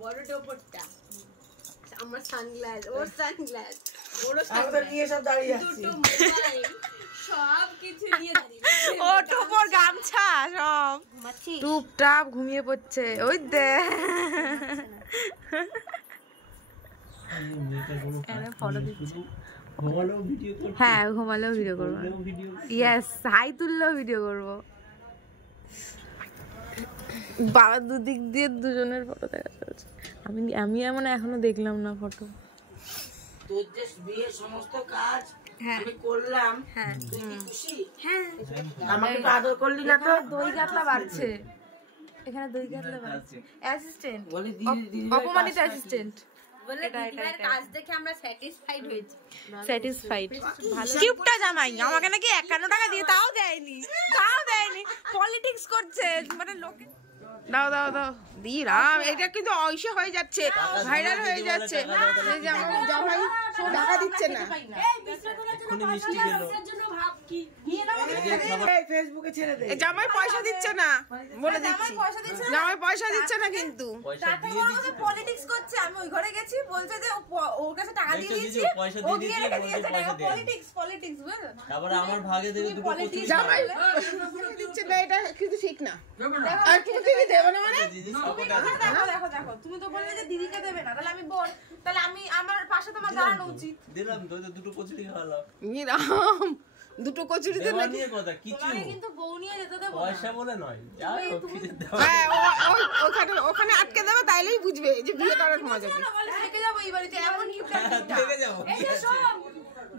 বড় টোপরটা আমার সানগ্লাস, ওর সানগ্লাস, ওর নিয়ে সব দাঁড়িয়ে আছে, দুটো মোবাইল সব কিছু নিয়ে দাঁড়িয়ে, ও টোপর গামছা সব টুপটাপ ঘুমিয়ে পড়ছে। ওই দে ফটো দিচ্ছে। হ্যাঁ ঘুমালেও ভিডিও করবো, ইয়েস হাই তুললেও ভিডিও করবো। বাবা দুদিক দিয়ে দুজনের ফটো দেখা চলছে। আমি এমন এখনো দেখলাম না ফটো। তোর যে বিয়ের সমস্ত কাজ আমি করলাম, তুই কি খুশি? হ্যাঁ, আমাকে তো আদর করলি না তো। দই কাতলা বাড়ছে এখানে, দই কাতলা বাড়ছে। অ্যাসিস্ট্যান্ট বলি, অপমানিত অ্যাসিস্ট্যান্ট। কাজ দেখে আমরা স্যাটিসফাইড হয়েছি। স্যাটিসফাইড ভালো। কিউটটা জামাই আমাকে নাকি 51 টাকা দিয়ে তাও দেয়নি, পলিটিক্স করছে মানে লোকে। দাও দাও দাও দিলাম, এটা কিন্তু ঐশী হয়ে যাচ্ছে, ভাইরাল হয়ে যাচ্ছে। জামাই টাকা দিচ্ছে না, ফেসবুকে ছেড়ে দে। জামাই পয়সা দিচ্ছে না বলে দিচ্ছি, জামাই পয়সা দিচ্ছে না কিন্তু পলিটিক্স করছে। আমি ওই ঘরে গেছি, বলছে যে ওর কাছে টাকা দিয়ে দিয়েছি, ও দিয়ে রেখে দিয়েছে। পলিটিক্স পলিটিক্স বুঝলে, তারপরে আমার ভাগে দেবে দুটো কোটি। জামাই দিচ্ছে না, এটা কিন্তু ঠিক না। আর কিছু দিদি দেবে না মানে? দেখো দেখো দেখো, তুমি তো বললে যে দিদিকে দেবে না, তাহলে আমি বল, তাহলে আমি আমার পাশে তোমার দাঁড়ানো উচিত। দিলাম তো, দুটো কচুরি খাওয়ালাম। নিরাম দুটো কচুরিতে নাকি কথা কিছু, কিন্তু বউ নিয়ে যেতে দেব পয়সা বলে নয়, যাও ওখানে ওখানে আটকে দেবে, তাইলেই বুঝবে যে বিয়ে করার মজা কি। থেকে যাবো এই বাড়িতে, এমন কি থেকে যাবো।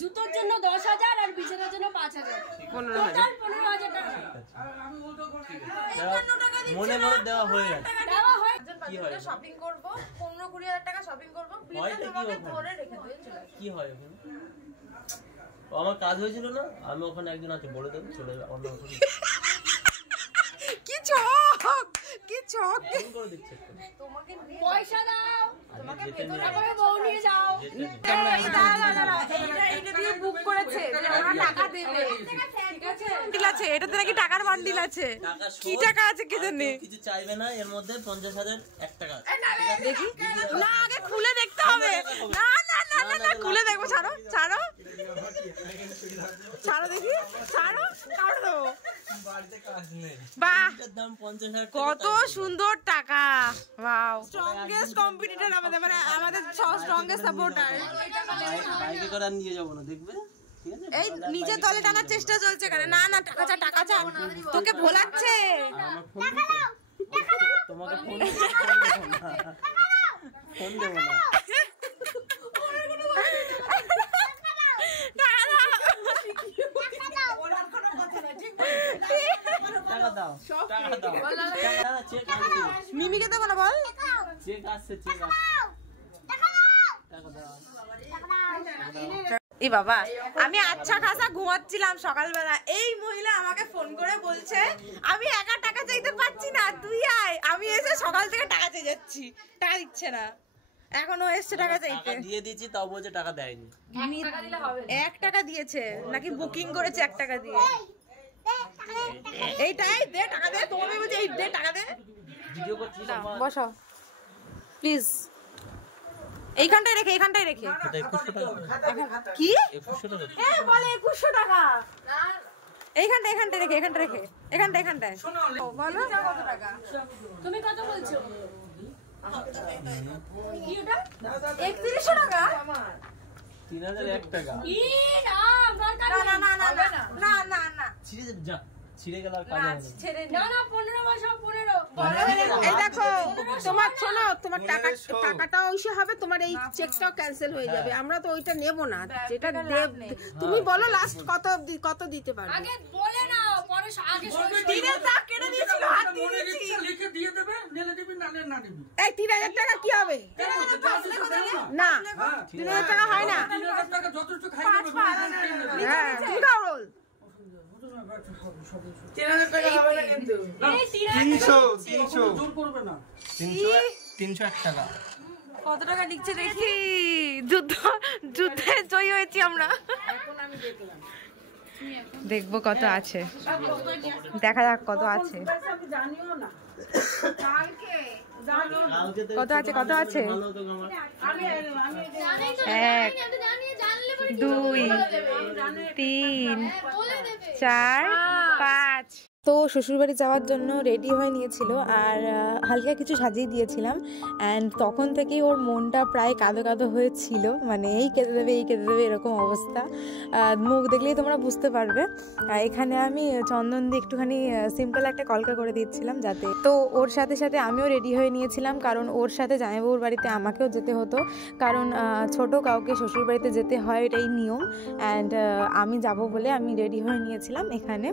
জুতোর জন্য 10,000 আর বিছানার জন্য 5,000, 15,000 টাকা। মনে মনে দেওয়া হয়ে গেছে, দেওয়া হয়। কি হয় শপিং করব, 15-20,000 টাকা শপিং করব, বিলটা তোমাকে ধরে রেখে দেব। কি হয় ওখানে? আমার কাজ হয়েছিল না, আমি ওখানে একজন আছে বলে দেবো, চলে যাবে অন্য কি চক, কি চক করে দিচ্ছে। তোমাকে পয়সা দাও, তোমাকে ভেতরে করে বউ নিয়ে যাও। এইটা দিয়ে বুক করেছে যে ওরা টাকা দেবে, ঠিক আছে? বান্ডিল আছে এটাতে, নাকি টাকার বান্ডিল আছে, কি টাকা আছে কি জানি। কিছু চাইবে না, এর মধ্যে 50,000 1 টাকা আছে। দেখি না, আগে খুলে দেখতে হবে। না না না না না, খুলে দেখবো। ছাড়ো ছাড়ো ছাড়ো, দেখি ছাড়ো, কাটো দেবো। বাহ, কত সুন্দর টাকা। ওয়াও, স্ট্রংগেস্ট কম্পিটিটর আমাদের, মানে আমাদের স্ট্রংগেস্ট সাপোর্টার। বাইকে করে নিয়ে যাব না, দেখবে এই নিজের দলে টানার চেষ্টা চলছে এখানে। না না, টাকা চা, টাকা চা, তোকে ভোলাচ্ছে। তোমাকে ফোন দেবো না। মিমিকে দেবো না, বল। চেক আসছে, চেক এ বাবা, আমি আচ্ছা খাসা ঘুমাচ্ছিলাম সকালবেলা, এই মহিলা আমাকে ফোন করে বলছে আমি একা টাকা চাইতে পারছি না, তুই আয়। আমি এসে সকাল থেকে টাকা চেয়ে যাচ্ছি, টাকা দিচ্ছে না, এখনো এসছে টাকা চাইতে। দিয়ে দিয়েছি, তাও বলছে টাকা দেয়নি। 1 টাকা দিয়েছে নাকি, বুকিং করেছে 1 টাকা দিয়ে। এইটাই দে, টাকা দে, তোমাকে বলছি এই দে, টাকা দে। ভিডিও করছিস, বসো প্লিজ, এইখানটাই রেখে, এইখানটাই রেখে। কি? 2100 টাকা। হ্যাঁ বলে 2100 টাকা। এইখানটা, এখানটা রেখে, এখানটা রেখে, এখানটা, এখানটায় বলো কত টাকা। তুমি কত বলছো? 3100 টাকা। 3001 টাকা। ই না, দরকার না না না না না না না, ছিড়ে যাবে, যা ছিড়ে গেল আর কাজ হবে না। ছেড়ে না না, 15 বছর 15। এই দেখো, তোমার শোনো, তোমার টাকাটা ওইসে হবে, তোমার এই চেকটাও ক্যান্সেল হয়ে যাবে। আমরা তো ওইটা নেব না, যেটা দেব। তুমি বলো লাস্ট কত দিতে পারবে। আগে বলে নাও, পরে আগে দিনের দাগ কেটে দিয়েছিল, হাত দিয়ে দিয়েছি। লিখে দিয়ে দেবে, নেলে দিবি, নালে না দিবি। এই 3000 টাকা কি হবে? না 3000 টাকা হয় না। 3000 টাকা যথেষ্ট খাই নেবে। হ্যাঁ তুমি খাও রোল। 3000 টাকা হবে না কিন্তু। 300 জোর করবে না। 301 টাকা। কত টাকা লিখছে দেখি। যুদ্ধে জয়ী হয়েছি আমরা। এখন আমি দেখলাম দেখবো কত আছে, দেখা যাক কত আছে, কত আছে, কত আছে। 1 2 3 4 5। তো শ্বশুরবাড়ি যাওয়ার জন্য রেডি হয়ে নিয়েছিল আর হালকা কিছু সাজিয়ে দিয়েছিলাম। অ্যান্ড তখন থেকেই ওর মনটা প্রায় কাঁদো কাঁদো হয়েছিল, মানে এই কেঁদে দেবে এই কেঁদে দেবে এরকম অবস্থা। মুখ দেখলেই তোমরা বুঝতে পারবে। এখানে আমি চন্দন দিয়ে একটুখানি সিম্পল একটা কলকা করে দিচ্ছিলাম যাতে। তো ওর সাথে সাথে আমিও রেডি হয়ে নিয়েছিলাম, কারণ ওর সাথে জামাইবাবুর বাড়িতে আমাকেও যেতে হতো, কারণ ছোট কাউকে শ্বশুরবাড়িতে যেতে হয়, এটাই নিয়ম। অ্যান্ড আমি যাব বলে আমি রেডি হয়ে নিয়েছিলাম এখানে।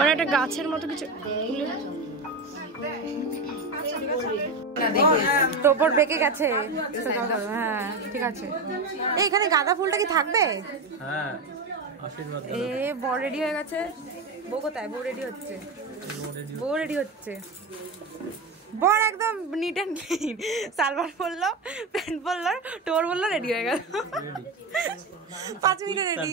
ওরা একটা গাছের মতো কিছু টোপর বেঁকে গেছে। হ্যাঁ ঠিক আছে। এইখানে গাঁদা ফুলটা কি থাকবে? হ্যাঁ আশীর্বাদ। এ বর রেডি হয়ে গেছে। বউ কোথায়? বউ রেডি হচ্ছে, বউ রেডি হচ্ছে। বর একদম নিট অ্যান্ড ক্লিন, সালভার পরলো, প্যান্ট পরলো, টোর বললো, রেডি হয়ে গেল। 5 মিনিটে রেডি।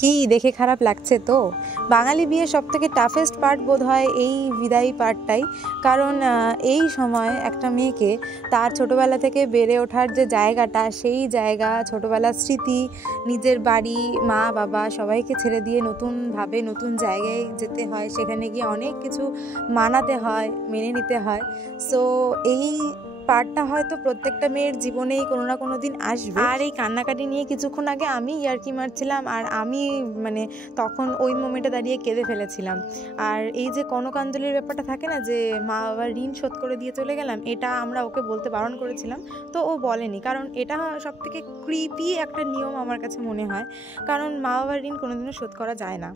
কি দেখে খারাপ লাগছে তো? বাঙালি বিয়ে সব থেকে টাফেস্ট পার্ট বোধ হয় এই বিদায়ী পার্টটাই, কারণ এই সময় একটা মেয়েকে তার ছোটোবেলা থেকে বেড়ে ওঠার যে জায়গাটা, সেই জায়গা, ছোটোবেলার স্মৃতি, নিজের বাড়ি, মা বাবা সবাইকে ছেড়ে দিয়ে নতুনভাবে নতুন জায়গায় যেতে হয়, সেখানে গিয়ে অনেক কিছু মানাতে হয়, মেনে নিতে হয়। সো এই পার্টটা হয়তো প্রত্যেকটা মেয়ের জীবনেই কোনো না কোনো দিন আসবে। আর এই কান্নাকাটি নিয়ে কিছুক্ষণ আগে আমি ইয়ার্কি মারছিলাম, আর আমি মানে তখন ওই মোমেন্টে দাঁড়িয়ে কেঁদে ফেলেছিলাম। আর এই যে কনকাঞ্জলির ব্যাপারটা থাকে না, যে মা বাবার ঋণ শোধ করে দিয়ে চলে গেলাম, এটা আমরা ওকে বলতে বারণ করেছিলাম, তো ও বলেনি, কারণ এটা সব থেকে ক্রিপি একটা নিয়ম আমার কাছে মনে হয়, কারণ মা বাবার ঋণ কোনোদিনও শোধ করা যায় না।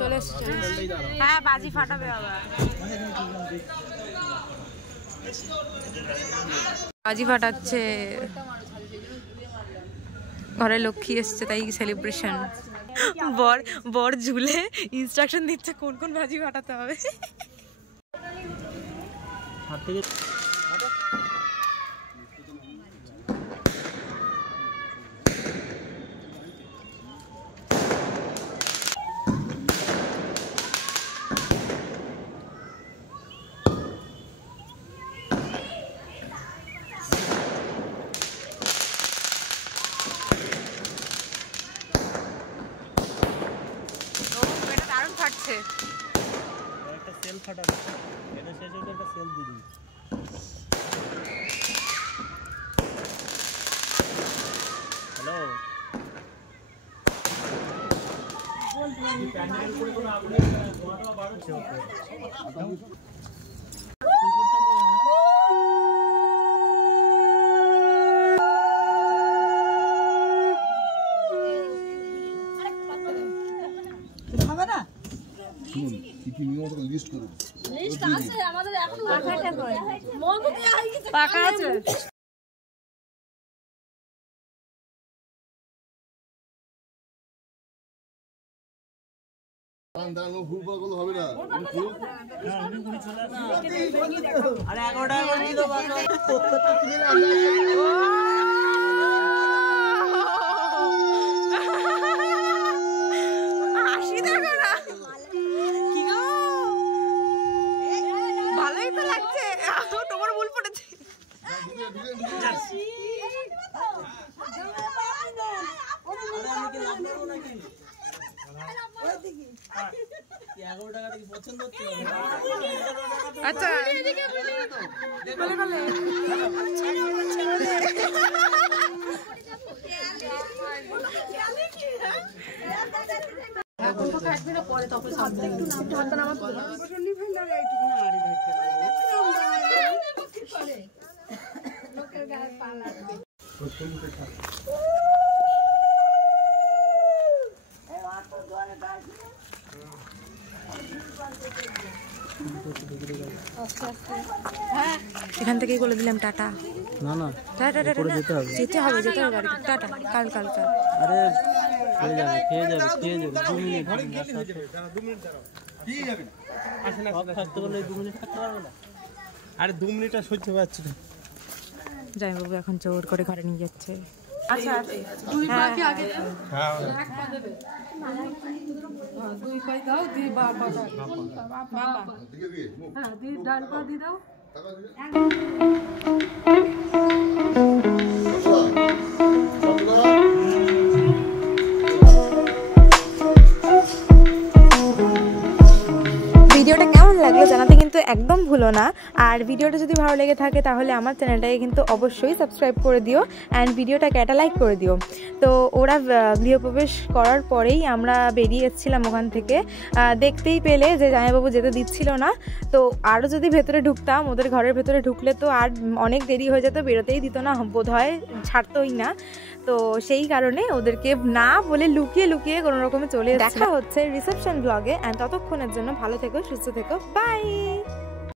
চলে এসছে। হ্যাঁ বাজি ফাটাবে আবার, বাজি ফাটাচ্ছে। ঘরে লক্ষ্মী এসছে তাই সেলিব্রেশন। বর বর ঝুলে ইনস্ট্রাকশন দিচ্ছে কোন কোন বাজি ফাটাতে হবে। একটা সেল ফাটাবে, এটা শেষ হলে একটা সেল দিয়ে দিই। হ্যালো প্যান্ডেল করে কোনো আপনি ঘোড়াটা বাড়ছে লিস্ট করুন। লিস্ট আছে আমাদের, এখন পাকাটা করে মগু দেয়া হয়ে গেছে, পাকা আছে। দাঁড়ানো ভুল পাগল হবে না। আরে 11 টাকা করে দিও বাবা। ভালোই তো লাগছে, তোমার ভুল পড়েছে। আচ্ছা বলে বলে এখান থেকেই বলে দিলাম টাটা। না না টাটা টাটা যেতে হবে যেতে হবে টাটা। কাল আরে খেয়ে যাবে 2 মিনিট থাকতে বলে 2 মিনিট থাকতে পারবে না। আরে 2 মিনিট আর সহ্য পাচ্ছি না। জামাইবাবু এখন জোর করে ঘরে নিয়ে যাচ্ছে। আচ্ছা দুই পা কি আগে হ্যাঁ এক পা দেবে দুই পা দাও দি বাবা দিকে দিয়ে হ্যাঁ দি ডান পা দি দাও ভিডিওটা কেমন লাগলো জানাতে কিন্তু একদম ভুলো না। আর ভিডিওটা যদি ভালো লেগে থাকে তাহলে আমার চ্যানেলটাকে কিন্তু অবশ্যই সাবস্ক্রাইব করে দিও অ্যান্ড ভিডিওটাকে একটা লাইক করে দিও। তো ওরা গৃহপ্রবেশ করার পরেই আমরা বেরিয়ে এসেছিলাম ওখান থেকে। দেখতেই পেলে যে জামাইবাবু যেতে দিচ্ছিল না। তো আরও যদি ভেতরে ঢুকতাম, ওদের ঘরের ভেতরে ঢুকলে তো আর অনেক দেরি হয়ে যেত, বেরোতেই দিত না, বোধ হয় ছাড়তোই না। তো সেই কারণে ওদেরকে না বলে লুকিয়ে লুকিয়ে কোনো রকমে চলে দেখা হচ্ছে রিসেপশন ব্লগে। অ্যান্ড ততক্ষণের জন্য ভালো থেকো, সুস্থ থেকো, বাই।